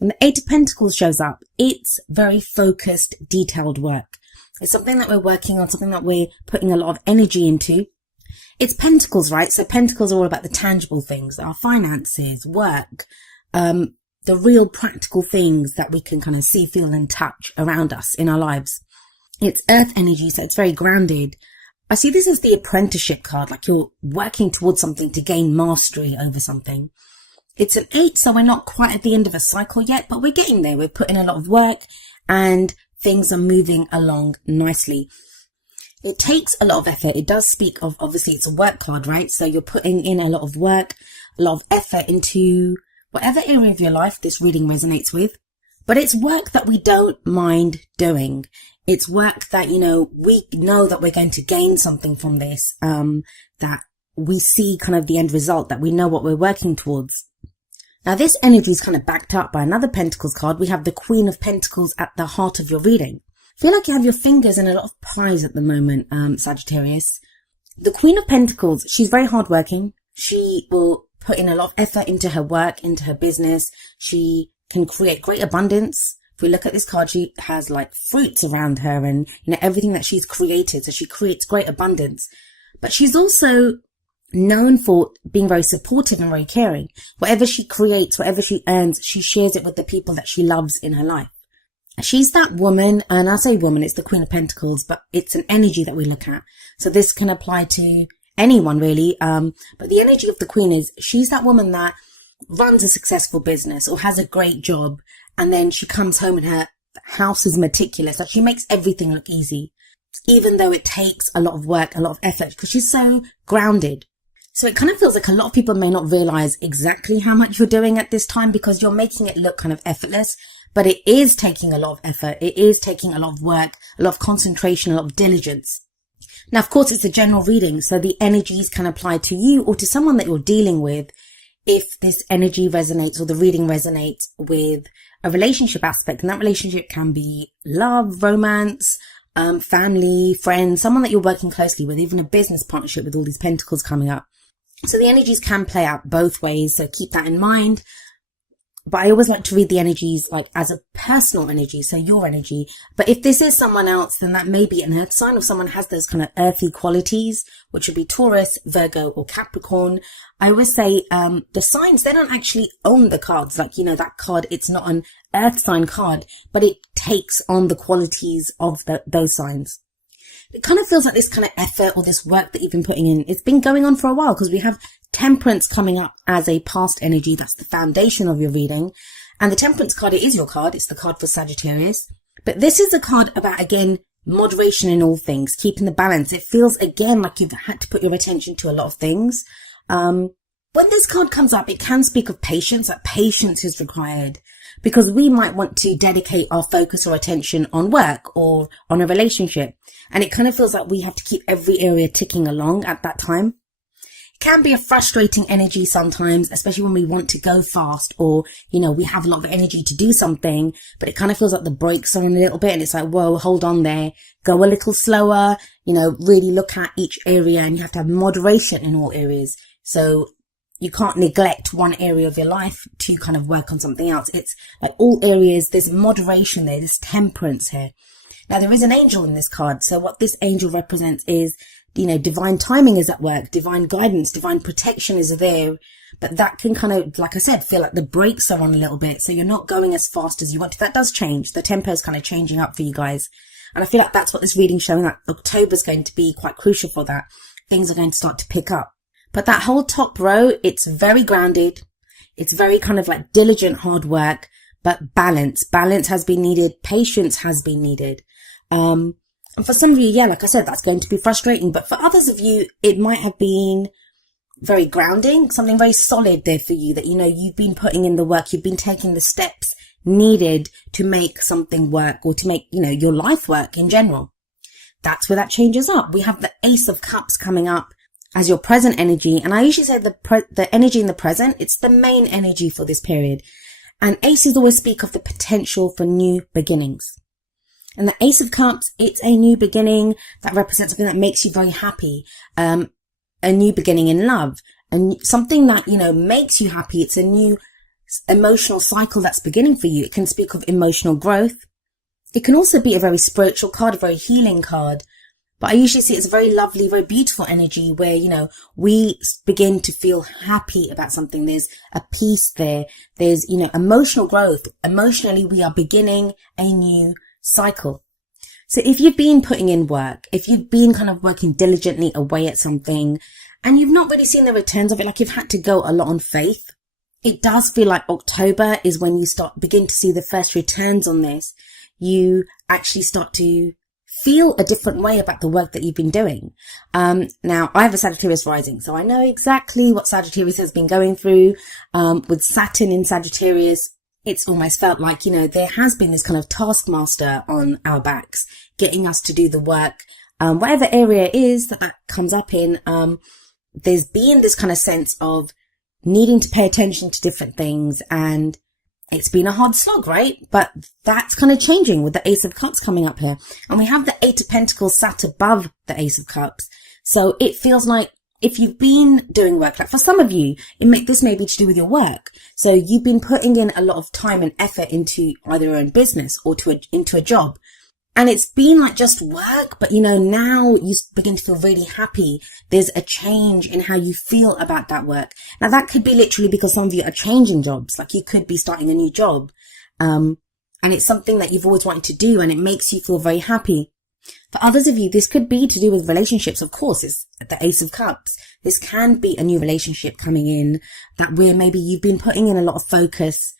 When the Eight of Pentacles shows up, it's very focused, detailed work. It's something that we're working on, something that we're putting a lot of energy into. It's pentacles, right? So pentacles are all about the tangible things, our finances, work, the real practical things that we can kind of see, feel and touch around us in our lives. It's earth energy, so it's very grounded. I see this as the apprenticeship card, like you're working towards something to gain mastery over something. It's an 8, so we're not quite at the end of a cycle yet, but we're getting there. We're putting a lot of work and things are moving along nicely. It takes a lot of effort. It does speak of, obviously it's a work card, right? So you're putting in a lot of work, a lot of effort into whatever area of your life this reading resonates with. But it's work that we don't mind doing. It's work that, we know that we're going to gain something from this, that we see kind of the end result, that we know what we're working towards. Now, this energy is kind of backed up by another Pentacles card. We have the Queen of Pentacles at the heart of your reading. I feel like you have your fingers in a lot of pies at the moment, Sagittarius. The Queen of Pentacles, she's very hardworking. She will put in a lot of effort into her work, into her business. She can create great abundance. If we look at this card, she has like fruits around her and, everything that she's created. So she creates great abundance. But she's also known for being very supportive and very caring. Whatever she creates, whatever she earns, she shares it with the people that she loves in her life. She's that woman, and I say woman, it's the Queen of Pentacles, but it's an energy that we look at. So this can apply to anyone really. But the energy of the Queen is she's that woman that runs a successful business or has a great job, and then she comes home and her house is meticulous. Like she makes everything look easy, even though it takes a lot of work, a lot of effort, because she's so grounded. So it kind of feels like a lot of people may not realize exactly how much you're doing at this time because you're making it look kind of effortless, but it is taking a lot of effort. It is taking a lot of work, a lot of concentration, a lot of diligence. Now, of course, it's a general reading, so the energies can apply to you or to someone that you're dealing with if this energy resonates or the reading resonates with a relationship aspect. And that relationship can be love, romance, family, friends, someone that you're working closely with, even a business partnership with all these pentacles coming up. So the energies can play out both ways, so keep that in mind. But I always like to read the energies like as a personal energy, so your energy. But if this is someone else, then that may be an earth sign, or someone has those kind of earthy qualities, which would be Taurus, Virgo, or Capricorn. I always say the signs, they don't actually own the cards. Like, that card, it's not an earth sign card, but it takes on the qualities of those signs. It kind of feels like this kind of effort or this work that you've been putting in, it's been going on for a while because we have Temperance coming up as a past energy. That's the foundation of your reading. And the Temperance card, it is your card. It's the card for Sagittarius. But this is a card about, again, moderation in all things, keeping the balance. It feels, again, like you've had to put your attention to a lot of things. When this card comes up, it can speak of patience, that patience is required because we might want to dedicate our focus or attention on work or on a relationship. And it kind of feels like we have to keep every area ticking along at that time. It can be a frustrating energy sometimes, especially when we want to go fast or, we have a lot of energy to do something, but it kind of feels like the brakes are on a little bit and it's like, whoa, hold on there, go a little slower, really look at each area, and you have to have moderation in all areas. So you can't neglect one area of your life to kind of work on something else. It's like all areas, there's moderation there, there's temperance here. Now, there is an angel in this card. So what this angel represents is, divine timing is at work, divine guidance, divine protection is there. But that can kind of, like I said, feel like the brakes are on a little bit. So you're not going as fast as you want to. That does change. The tempo is kind of changing up for you guys. And I feel like that's what this reading's showing, that October's going to be quite crucial for that. Things are going to start to pick up. But that whole top row, it's very grounded. It's very kind of like diligent, hard work, but balance. Balance has been needed. Patience has been needed. And for some of you, like I said, that's going to be frustrating. But for others of you, it might have been very grounding, something very solid there for you that, you've been putting in the work. You've been taking the steps needed to make something work or to make, your life work in general. That's where that changes up. We have the Ace of Cups coming up as your present energy. And I usually say the energy in the present, it's the main energy for this period. And aces always speak of the potential for new beginnings. And the Ace of Cups, it's a new beginning that represents something that makes you very happy. A new beginning in love, and something that, makes you happy. It's a new emotional cycle that's beginning for you. It can speak of emotional growth. It can also be a very spiritual card, a very healing card. But I usually see it's a very lovely, very beautiful energy where, we begin to feel happy about something. There's a peace there. There's, emotional growth. Emotionally, we are beginning a new cycle. So if you've been putting in work, if you've been kind of working diligently away at something and you've not really seen the returns of it, like you've had to go a lot on faith, it does feel like October is when you begin to see the first returns on this. You actually start to feel a different way about the work that you've been doing. Now, I have a Sagittarius rising, so I know exactly what Sagittarius has been going through. With Saturn in Sagittarius, it's almost felt like, there has been this kind of taskmaster on our backs, getting us to do the work. Whatever area it is that comes up in, there's been this kind of sense of needing to pay attention to different things, and it's been a hard slog, right? But that's kind of changing with the Ace of Cups coming up here. And we have the Eight of Pentacles sat above the Ace of Cups. So it feels like if you've been doing work, like for some of you, this may be to do with your work. So you've been putting in a lot of time and effort into either your own business or into a job. And it's been like just work, but now you begin to feel really happy. There's a change in how you feel about that work. Now that could be literally because some of you are changing jobs. Like you could be starting a new job. And it's something that you've always wanted to do and it makes you feel very happy. For others of you, this could be to do with relationships. Of course, it's the Ace of Cups. This can be a new relationship coming in that where maybe you've been putting in a lot of focus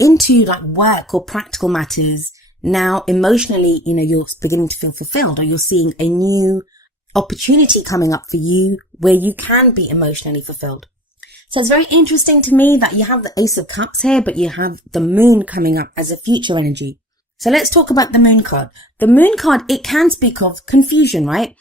into like work or practical matters. Now, emotionally, you're beginning to feel fulfilled, or you're seeing a new opportunity coming up for you where you can be emotionally fulfilled. So it's very interesting to me that you have the Ace of Cups here, but you have the Moon coming up as a future energy. So let's talk about the Moon card. The Moon card, it can speak of confusion, right?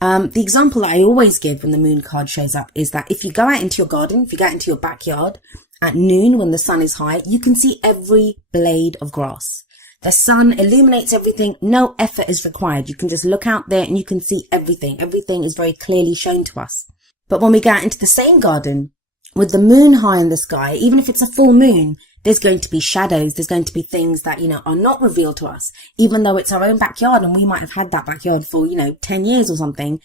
The example that I always give when the Moon card shows up is that if you go out into your garden, if you go out into your backyard at noon when the sun is high, you can see every blade of grass. The sun illuminates everything. No effort is required. You can just look out there and you can see everything. Everything is very clearly shown to us. But when we go out into the same garden with the moon high in the sky, even if it's a full moon, there's going to be shadows. There's going to be things that, are not revealed to us, even though it's our own backyard and we might have had that backyard for, 10 years or something.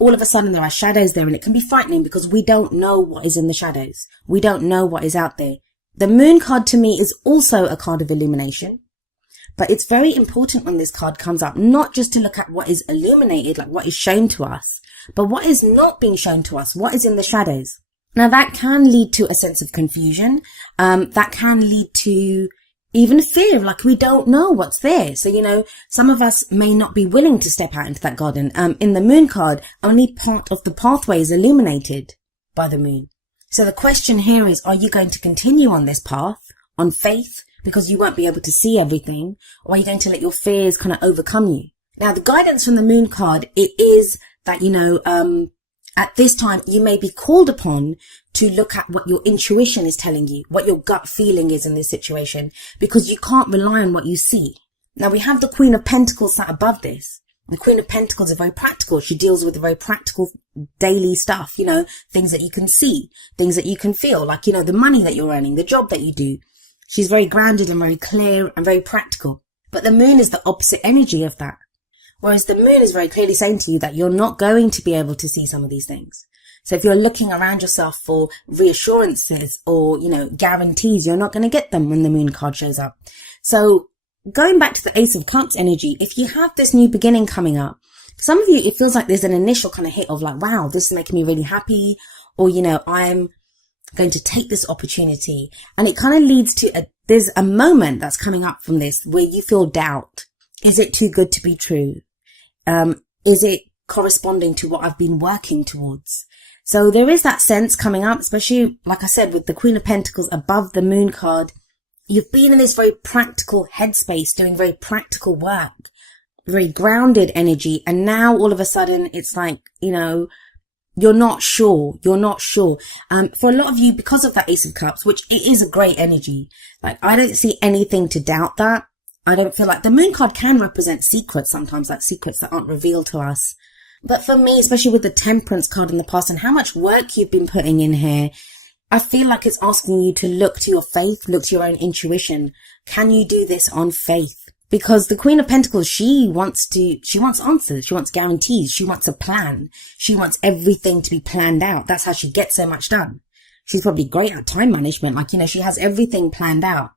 All of a sudden there are shadows there and it can be frightening because we don't know what is in the shadows. We don't know what is out there. The Moon card to me is also a card of illumination. But it's very important when this card comes up, not just to look at what is illuminated, like what is shown to us, but what is not being shown to us, what is in the shadows. Now that can lead to a sense of confusion. That can lead to even fear, like we don't know what's there. So, some of us may not be willing to step out into that garden. In the Moon card, only part of the pathway is illuminated by the moon. So the question here is, are you going to continue on this path, on faith, because you won't be able to see everything, or are you going to let your fears kind of overcome you? Now, the guidance from the Moon card, it is that, at this time, you may be called upon to look at what your intuition is telling you, what your gut feeling is in this situation, because you can't rely on what you see. Now, we have the Queen of Pentacles sat above this. The Queen of Pentacles is very practical. She deals with the very practical daily stuff, things that you can see, things that you can feel, like, the money that you're earning, the job that you do. She's very grounded and very clear and very practical. But the moon is the opposite energy of that. Whereas the moon is very clearly saying to you that you're not going to be able to see some of these things. So if you're looking around yourself for reassurances or, guarantees, you're not going to get them when the Moon card shows up. So going back to the Ace of Cups energy, if you have this new beginning coming up, some of you, it feels like there's an initial kind of hit of like, wow, this is making me really happy. Or, I'm going to take this opportunity, and it kind of leads to there's a moment that's coming up from this where you feel doubt. Is it too good to be true? Is it corresponding to what I've been working towards? So there is that sense coming up, especially like I said, with the Queen of Pentacles above the Moon card. You've been in this very practical headspace, doing very practical work, very grounded energy, and now all of a sudden it's like, you're not sure. For a lot of you, because of that Ace of Cups, which it is a great energy, like I don't see anything to doubt that. I don't feel like the Moon card can represent secrets sometimes, like secrets that aren't revealed to us. But for me, especially with the Temperance card in the past and how much work you've been putting in here, I feel like it's asking you to look to your faith, look to your own intuition. Can you do this on faith? Because the Queen of Pentacles, she wants answers, she wants guarantees, she wants a plan, she wants everything to be planned out. That's how she gets so much done. She's probably great at time management, she has everything planned out.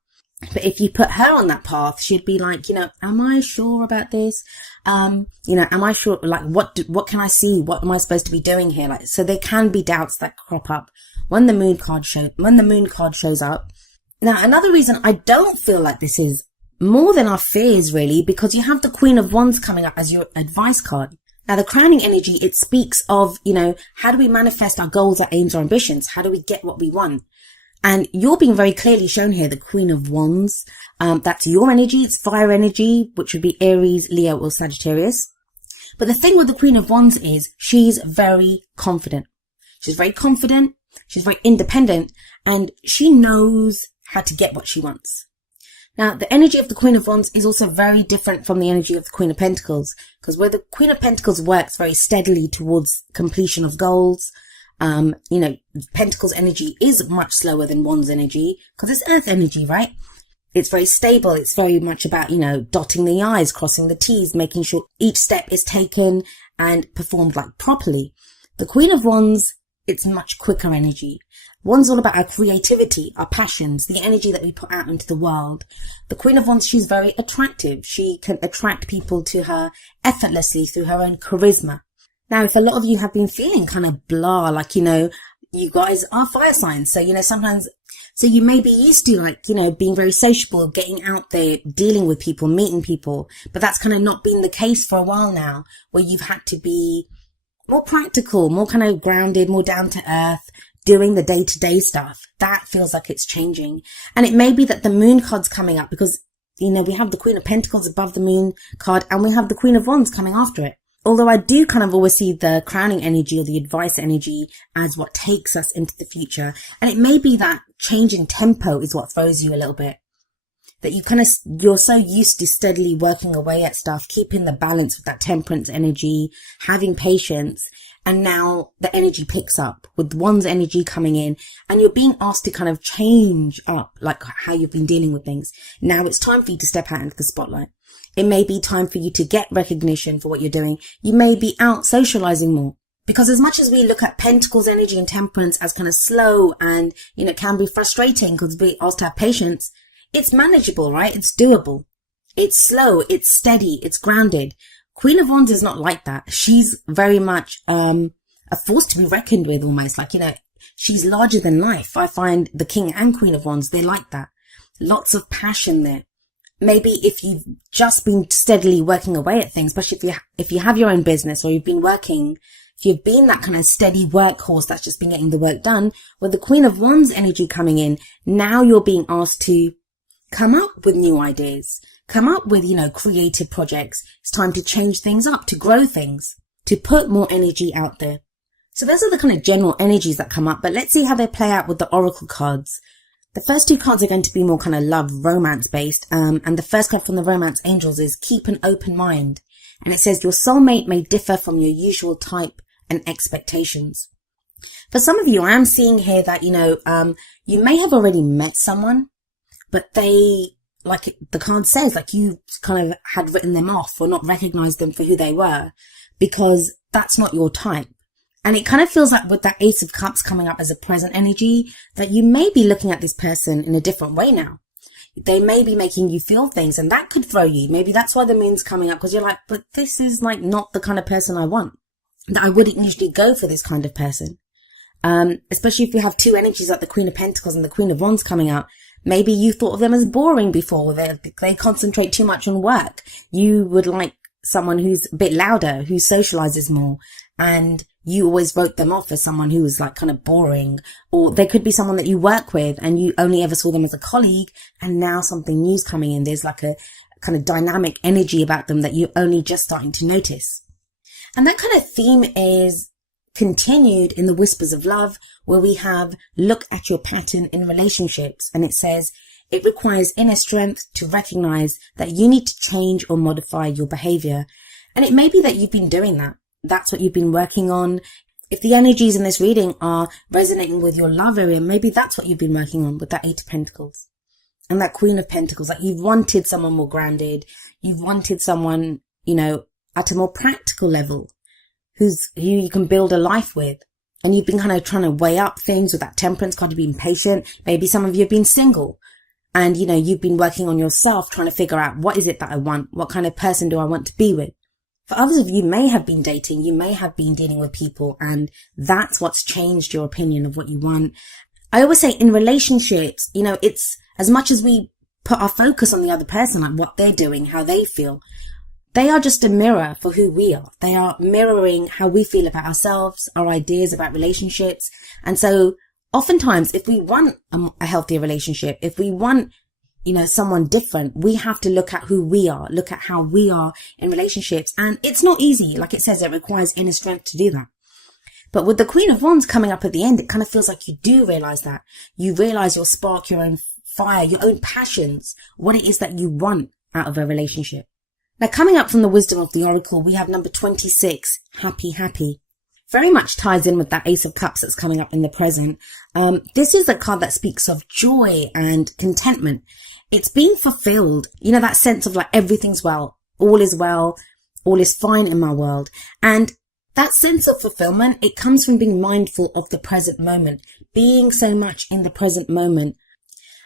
But if you put her on that path, she'd be like, am I sure about this? Am I sure, what can I see? What am I supposed to be doing here? So there can be doubts that crop up when the moon card shows up. Now, another reason I don't feel like this is more than our fears, really, because you have the Queen of Wands coming up as your advice card. Now, the crowning energy, it speaks of, how do we manifest our goals, our aims, our ambitions? How do we get what we want? And you're being very clearly shown here, the Queen of Wands. That's your energy. It's fire energy, which would be Aries, Leo, or Sagittarius. But the thing with the Queen of Wands is she's very confident. She's very confident. She's very independent, and she knows how to get what she wants. Now, the energy of the Queen of Wands is also very different from the energy of the Queen of Pentacles, because where the Queen of Pentacles works very steadily towards completion of goals, Pentacles energy is much slower than Wands energy, because it's earth energy, right? It's very stable. It's very much about, dotting the I's, crossing the T's, making sure each step is taken and performed properly. The Queen of Wands, it's much quicker energy. Wands all about our creativity, our passions, the energy that we put out into the world. The Queen of Wands, she's very attractive. She can attract people to her effortlessly through her own charisma. Now, if a lot of you have been feeling kind of blah, you guys are fire signs. So, so you may be used to being very sociable, getting out there, dealing with people, meeting people. But that's kind of not been the case for a while now, where you've had to be more practical, more kind of grounded, more down to earth, doing the day-to-day stuff. That feels like it's changing. And it may be that the moon card's coming up because, we have the Queen of Pentacles above the moon card and we have the Queen of Wands coming after it. Although I do kind of always see the crowning energy or the advice energy as what takes us into the future. And it may be that change in tempo is what throws you a little bit. That you're so used to steadily working away at stuff, keeping the balance with that temperance energy, having patience. And now the energy picks up with one's energy coming in and you're being asked to kind of change up how you've been dealing with things. Now it's time for you to step out into the spotlight. It may be time for you to get recognition for what you're doing. You may be out socializing more. Because as much as we look at Pentacles energy and temperance as kind of slow and, can be frustrating because we're asked to have patience, it's manageable, right? It's doable. It's slow. It's steady. It's grounded. Queen of Wands is not like that. She's very much a force to be reckoned with almost. She's larger than life. I find the King and Queen of Wands, they're like that. Lots of passion there. Maybe if you've just been steadily working away at things, especially if you have your own business or you've been working, if you've been that kind of steady workhorse that's just been getting the work done, with the Queen of Wands energy coming in, now you're being asked to come up with new ideas, come up with, creative projects. It's time to change things up, to grow things, to put more energy out there. So those are the kind of general energies that come up, but let's see how they play out with the oracle cards. The first two cards are going to be more kind of love, romance based. And the first card from the romance angels is keep an open mind. And it says your soulmate may differ from your usual type and expectations. For some of you, I am seeing here that, you may have already met someone, but they, the card says, you kind of had written them off or not recognized them for who they were because that's not your type. And it kind of feels like with that Ace of Cups coming up as a present energy that you may be looking at this person in a different way now. They may be making you feel things and that could throw you. Maybe that's why the moon's coming up because you're like, but this is not the kind of person I want. That I wouldn't usually go for this kind of person. Especially if you have two energies like the Queen of Pentacles and the Queen of Wands coming out. Maybe you thought of them as boring before. They concentrate too much on work. You would like someone who's a bit louder, who socializes more, and you always wrote them off as someone who was kind of boring. Or they could be someone that you work with and you only ever saw them as a colleague, and now something new's coming in. There's a kind of dynamic energy about them that you're only just starting to notice. And that kind of theme is continued in the Whispers of Love, where we have look at your pattern in relationships. And it says it requires inner strength to recognize that you need to change or modify your behavior. And it may be that you've been doing that. That's what you've been working on. If the energies in this reading are resonating with your love area, maybe that's what you've been working on with that Eight of Pentacles and that Queen of Pentacles. Like, you've wanted someone more grounded. You've wanted someone, at a more practical level who you can build a life with. And you've been kind of trying to weigh up things with that Temperance card. You've been patient. Maybe some of you have been single and, you've been working on yourself, trying to figure out, what is it that I want? What kind of person do I want to be with? For others of you may have been dating, you may have been dealing with people, and that's what's changed your opinion of what you want. I always say in relationships, it's as much as we put our focus on the other person, like what they're doing, how they feel, they are just a mirror for who we are. They are mirroring how we feel about ourselves, our ideas about relationships. And so oftentimes, if we want a healthier relationship, if we want someone different, we have to look at who we are, look at how we are in relationships. And it's not easy. Like it says, it requires inner strength to do that. But with the Queen of Wands coming up at the end, it kind of feels like you do realize that. You realize your spark, your own fire, your own passions, what it is that you want out of a relationship. Now, coming up from the wisdom of the Oracle, we have number 26, happy, happy. Very much ties in with that Ace of Cups that's coming up in the present. This is a card that speaks of joy and contentment. It's being fulfilled. That sense of like everything's well, all is fine in my world. And that sense of fulfillment, it comes from being mindful of the present moment, being so much in the present moment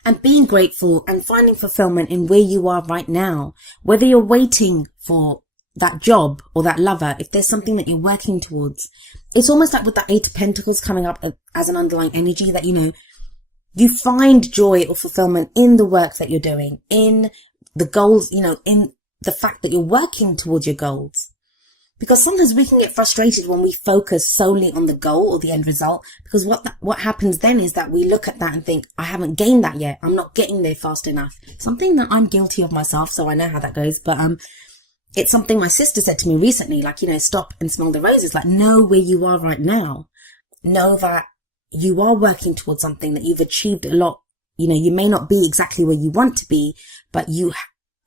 and being grateful and finding fulfillment in where you are right now. Whether you're waiting for that job or that lover, if there's something that you're working towards, it's almost like with that Eight of Pentacles coming up as an underlying energy that, you find joy or fulfillment in the work that you're doing, in the goals, in the fact that you're working towards your goals. Because sometimes we can get frustrated when we focus solely on the goal or the end result, because what happens then is that we look at that and think, I haven't gained that yet. I'm not getting there fast enough. Something that I'm guilty of myself, so I know how that goes. But it's something my sister said to me recently, like, stop and smell the roses. Like, know where you are right now. Know that you are working towards something, that you've achieved a lot. You may not be exactly where you want to be, but you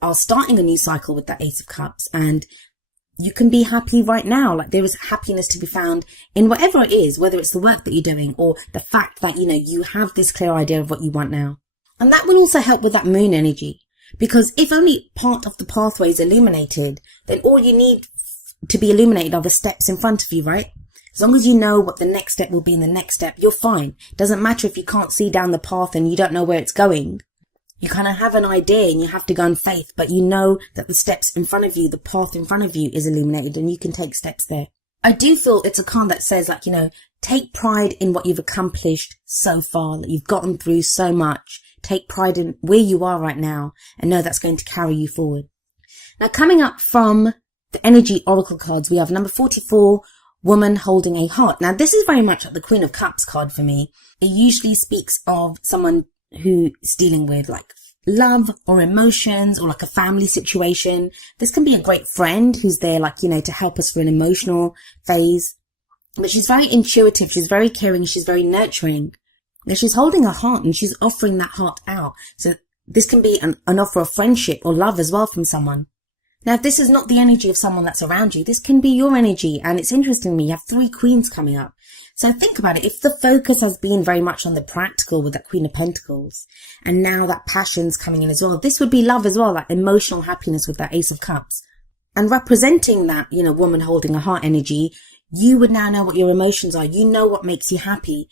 are starting a new cycle with that Ace of Cups, and you can be happy right now. Like, there is happiness to be found in whatever it is, whether it's the work that you're doing or the fact that, you have this clear idea of what you want now. And that will also help with that moon energy, because if only part of the pathway is illuminated, then all you need to be illuminated are the steps in front of you, right? As long as you know what the next step will be in the next step, you're fine. It doesn't matter if you can't see down the path and you don't know where it's going. You kind of have an idea and you have to go in faith, but you know that the steps in front of you, the path in front of you is illuminated and you can take steps there. I do feel it's a card that says, like, take pride in what you've accomplished so far, that you've gotten through so much. Take pride in where you are right now and know that's going to carry you forward. Now, coming up from the energy oracle cards, we have number 44, woman holding a heart. Now, this is very much like the Queen of Cups card for me. It usually speaks of someone who's dealing with like love or emotions or like a family situation. This can be a great friend who's there, like, to help us through an emotional phase. But she's very intuitive. She's very caring. She's very nurturing. Now, she's holding a heart and she's offering that heart out. So this can be an offer of friendship or love as well from someone. Now, if this is not the energy of someone that's around you, this can be your energy. And it's interesting to me, you have 3 queens coming up. So think about it. If the focus has been very much on the practical with that Queen of Pentacles, and now that passion's coming in as well, this would be love as well, like emotional happiness with that Ace of Cups. And representing that, woman holding a heart energy, you would now know what your emotions are. You know what makes you happy.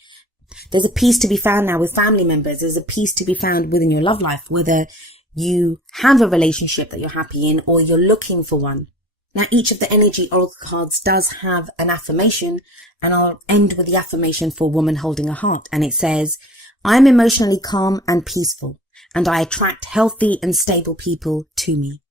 There's a peace to be found now with family members. There's a peace to be found within your love life, whether you have a relationship that you're happy in or you're looking for one. Now, each of the energy oracle cards does have an affirmation, and I'll end with the affirmation for woman holding a heart. And it says, I'm emotionally calm and peaceful, and I attract healthy and stable people to me.